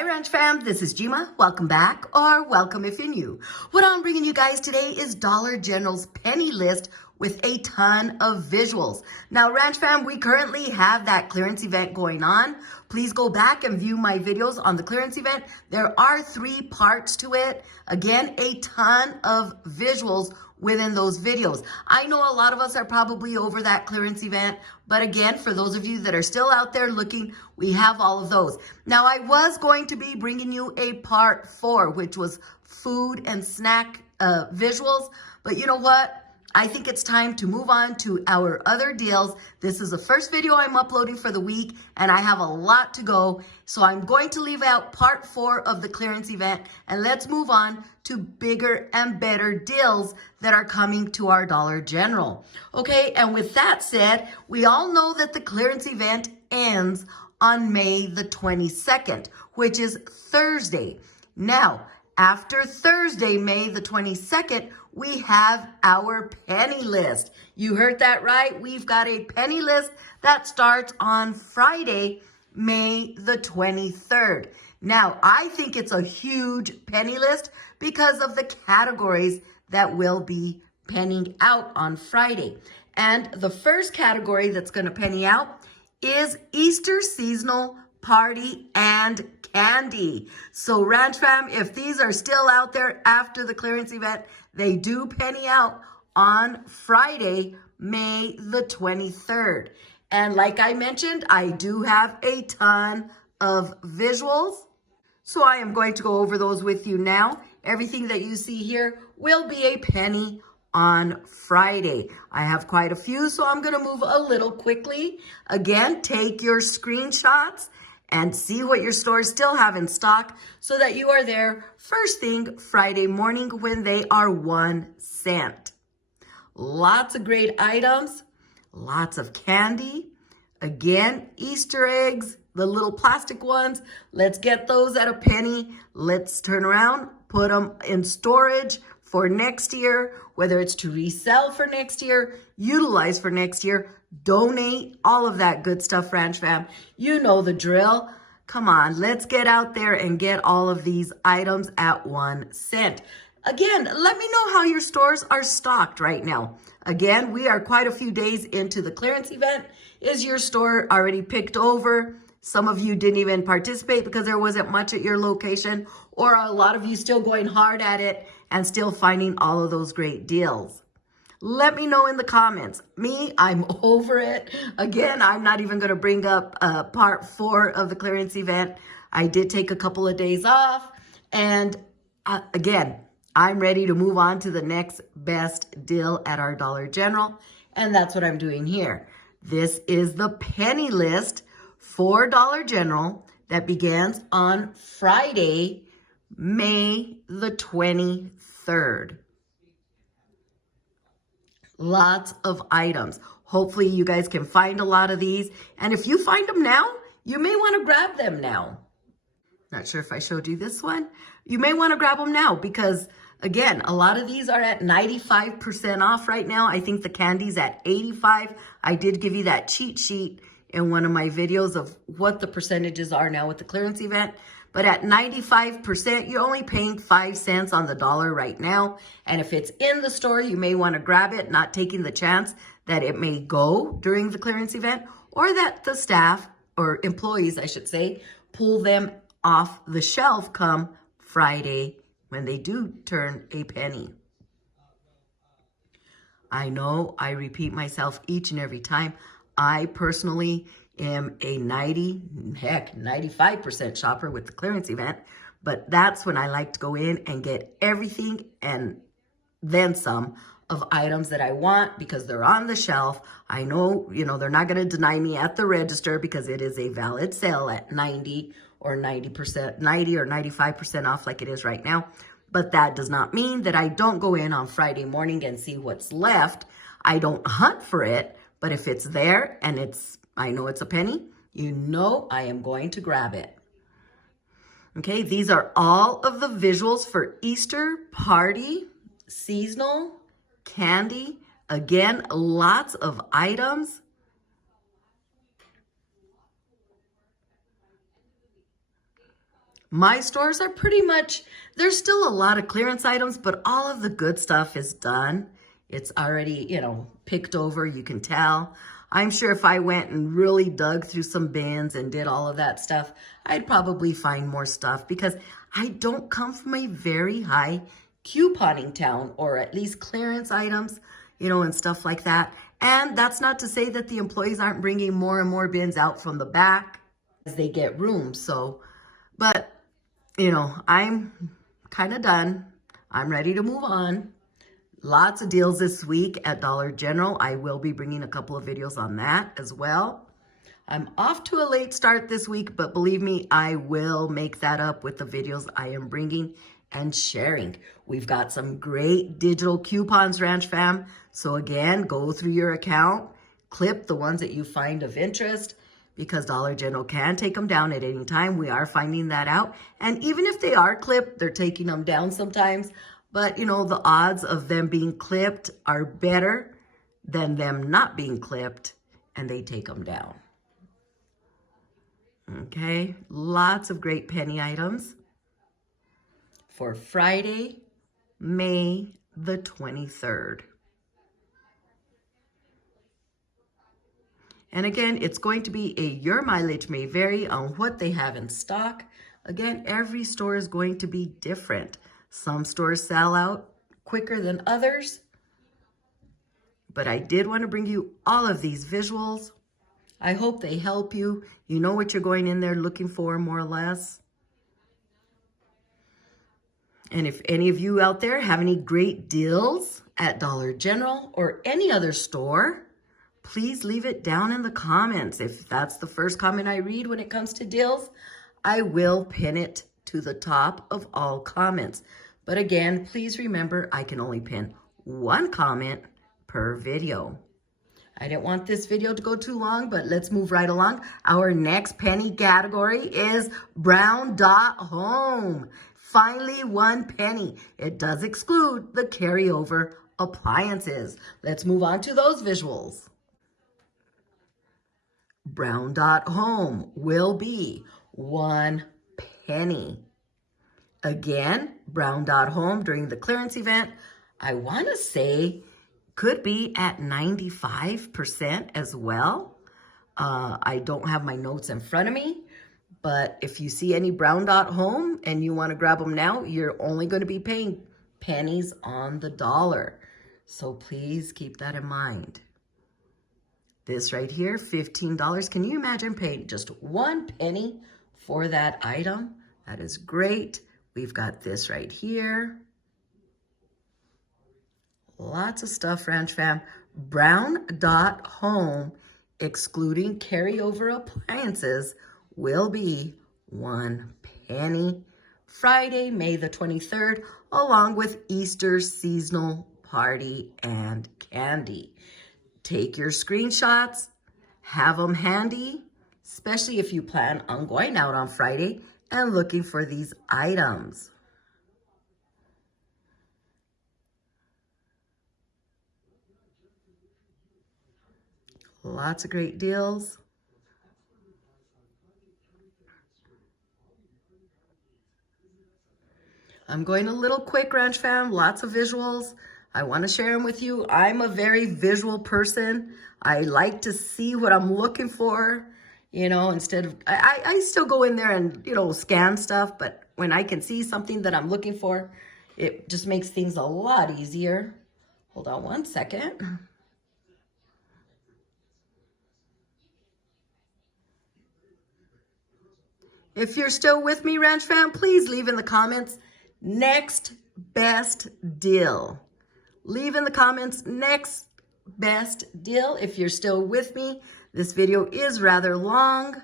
Hi Ranch Fam, this is Jima. Welcome back, or welcome if you're new. What I'm bringing you guys today is Dollar General's penny list with a ton of visuals. Now Ranch Fam, we currently have that clearance event going on. Please go back and view my videos on the clearance event. There are 3 parts to it. Again, a ton of visuals within those videos. I know a lot of us are probably over that clearance event, but again, for those of you that are still out there looking, we have all of those. Now, I was going to be bringing you a part 4, which was food and snack visuals, but you know what? I think it's time to move on to our other deals. This is the first video I'm uploading for the week, and I have a lot to go. So I'm going to leave out part 4 of the clearance event, and let's move on to bigger and better deals that are coming to our Dollar General. Okay, and with that said, we all know that the clearance event ends on May the 22nd, which is Thursday. Now, after Thursday, May the 22nd, we have our penny list. You heard that right. We've got a penny list that starts on Friday, May the 23rd. Now, I think it's a huge penny list because of the categories that will be penning out on Friday. And the first category that's going to penny out is Easter seasonal party and candy. So Ranch Fam, if these are still out there after the clearance event, they do penny out on Friday, May the 23rd. And like I mentioned, I do have a ton of visuals. So I am going to go over those with you now. Everything that you see here will be a penny on Friday. I have quite a few, so I'm going to move a little quickly. Again, take your screenshots and see what your stores still have in stock so that you are there first thing Friday morning when they are 1 cent. Lots of great items, lots of candy. Again, Easter eggs, the little plastic ones. Let's get those at a penny. Let's turn around, put them in storage for next year, whether it's to resell for next year, utilize for next year, donate, all of that good stuff, Ranch Fam. You know the drill. Come on, let's get out there and get all of these items at 1 cent. Again, let me know how your stores are stocked right now. Again, we are quite a few days into the clearance event. Is your store already picked over? Some of you didn't even participate because there wasn't much at your location, or a lot of you still going hard at it and still finding all of those great deals. Let me know in the comments. Me, I'm over it. Again, I'm not even going to bring up part 4 of the clearance event. I did take a couple of days off. And again, I'm ready to move on to the next best deal at our Dollar General. And that's what I'm doing here. This is the penny list for Dollar General that begins on Friday, May the 23rd. Lots of items. Hopefully you guys can find a lot of these. And if you find them now, you may want to grab them now. Not sure if I showed you this one. You may want to grab them now because, again, a lot of these are at 95% off right now. I think the candy's at 85. I did give you that cheat sheet in one of my videos of what the percentages are now with the clearance event. But at 95%, you're only paying 5 cents on the dollar right now. And if it's in the store, you may want to grab it, not taking the chance that it may go during the clearance event or that the staff or employees, I should say, pull them off the shelf come Friday when they do turn a penny. I know I repeat myself each and every time. I personally am a 95% shopper with the clearance event, but that's when I like to go in and get everything and then some of items that I want because they're on the shelf. I know, they're not going to deny me at the register because it is a valid sale at 90 or 95% off like it is right now. But that does not mean that I don't go in on Friday morning and see what's left. I don't hunt for it, but if it's there and I know it's a penny, I am going to grab it. Okay, these are all of the visuals for Easter party, seasonal, candy. Again, lots of items. My stores are pretty much, there's still a lot of clearance items, but all of the good stuff is done. It's already, picked over, you can tell. I'm sure if I went and really dug through some bins and did all of that stuff, I'd probably find more stuff because I don't come from a very high couponing town, or at least clearance items, and stuff like that. And that's not to say that the employees aren't bringing more and more bins out from the back as they get room. So, but I'm kind of done. I'm ready to move on. Lots of deals this week at Dollar General. I will be bringing a couple of videos on that as well. I'm off to a late start this week, but believe me, I will make that up with the videos I am bringing and sharing. We've got some great digital coupons, Ranch Fam. So again, go through your account, clip the ones that you find of interest, because Dollar General can take them down at any time. We are finding that out. And even if they are clipped, they're taking them down sometimes. But, the odds of them being clipped are better than them not being clipped, and they take them down. Okay, lots of great penny items for Friday, May the 23rd. And again, it's going to be your mileage may vary on what they have in stock. Again, every store is going to be different. Some stores sell out quicker than others. But I did want to bring you all of these visuals. I hope they help you. You know what you're going in there looking for, more or less. And if any of you out there have any great deals at Dollar General or any other store, please leave it down in the comments. If that's the first comment I read when it comes to deals, I will pin it to the top of all comments. But again, please remember, I can only pin one comment per video. I didn't want this video to go too long, but let's move right along. Our next penny category is Brown Dot Home. Finally, 1 penny. It does exclude the carryover appliances. Let's move on to those visuals. Brown Dot Home will be 1 penny. Again, Brown Dot Home during the clearance event, I want to say could be at 95% as well. I don't have my notes in front of me, but if you see any Brown Dot Home and you want to grab them now, you're only going to be paying pennies on the dollar. So please keep that in mind. This right here, $15. Can you imagine paying just 1 penny for that item? That is great. We've got this right here. Lots of stuff, Ranch Fam. Brown Dot Home, excluding carryover appliances, will be 1 penny. Friday, May the 23rd, along with Easter seasonal party and candy. Take your screenshots, have them handy, especially if you plan on going out on Friday and looking for these items. Lots of great deals. I'm going a little quick, Ranch Fam, lots of visuals. I want to share them with you. I'm a very visual person. I like to see what I'm looking for, instead of, I still go in there and, scan stuff, but when I can see something that I'm looking for, it just makes things a lot easier. Hold on one second. If you're still with me, Ranch Fam, please leave in the comments, next best deal. Leave in the comments, next best deal. If you're still with me, this video is rather long,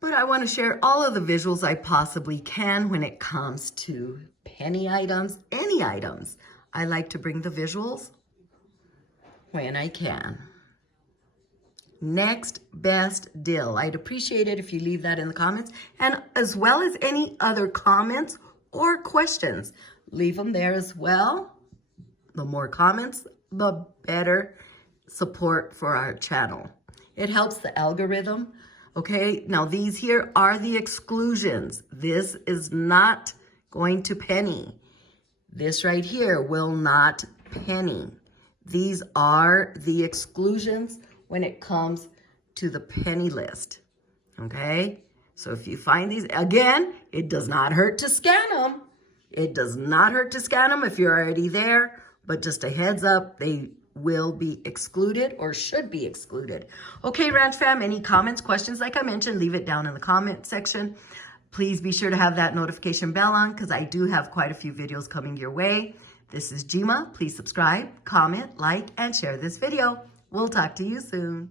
but I want to share all of the visuals I possibly can when it comes to penny items, any items. I like to bring the visuals when I can. Next best deal. I'd appreciate it if you leave that in the comments, and as well as any other comments or questions. Leave them there as well. The more comments, the better support for our channel. It helps the algorithm Okay, now these here are the exclusions. This is not going to penny. This right here will not penny. These are the exclusions when it comes to the penny list. Okay, so if you find these, again, it does not hurt to scan them. It does not hurt to scan them if you're already there, but just a heads up, they will be excluded or should be excluded. Okay, Ranch Fam, any comments, questions, like I mentioned, leave it down in the comment section. Please be sure to have that notification bell on because I do have quite a few videos coming your way. This is Jima. Please subscribe, comment, like, and share this video. We'll talk to you soon.